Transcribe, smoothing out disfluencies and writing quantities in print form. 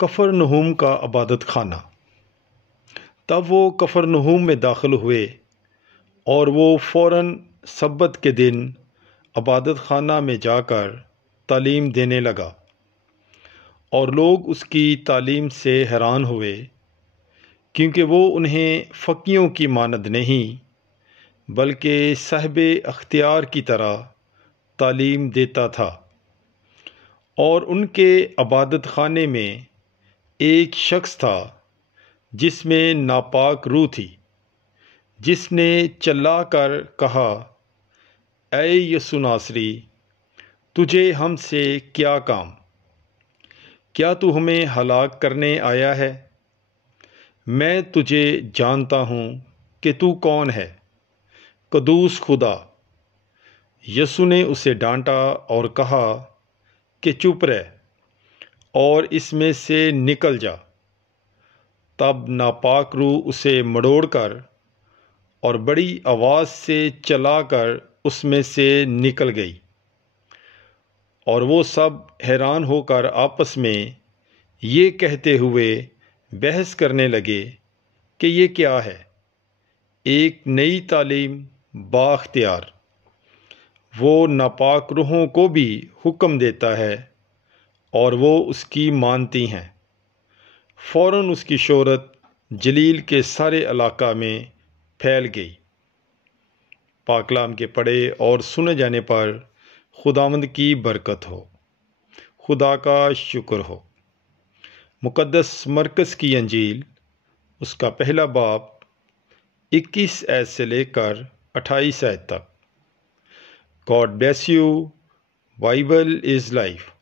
کفرنہوم کا عبادت خانہ۔ تب وہ کفرنہوم میں داخل ہوئے اور وہ فوراً سبت کے دن عبادت خانہ میں جا کر تعلیم دینے لگا، اور لوگ اس کی تعلیم سے حیران ہوئے، کیونکہ وہ انہیں فقیوں کی مانند نہیں بلکہ صاحب اختیار کی طرح تعلیم دیتا تھا۔ اور ان کے عبادت خانے میں ایک شخص تھا جس میں ناپاک روح تھی، جس نے چلا کر کہا، اے یسوع ناصری، تجھے ہم سے کیا کام؟ کیا تو ہمیں ہلاک کرنے آیا ہے؟ میں تجھے جانتا ہوں کہ تو کون ہے، قدوس خدا۔ یسوع نے اسے ڈانٹا اور کہا کہ چپ رہ اور اس میں سے نکل جا۔ تب ناپاک روح اسے مڑوڑ کر اور بڑی آواز سے چلا کر اس میں سے نکل گئی، اور وہ سب حیران ہو کر آپس میں یہ کہتے ہوئے بحث کرنے لگے کہ یہ کیا ہے؟ ایک نئی تعلیم بااختیار۔ وہ ناپاک روحوں کو بھی حکم دیتا ہے اور وہ اس کی مانتی ہیں۔ فوراً اس کی شہرت جلیل کے سارے علاقہ میں پھیل گئی۔ پاک کلام کے پڑھے اور سنے جانے پر خداوند کی برکت ہو۔ خدا کا شکر ہو۔ مقدس مرکز کی انجیل، اس کا پہلا باب 21 آیت سے لے کر 28 آیت تک۔ God bless you. Bible is life.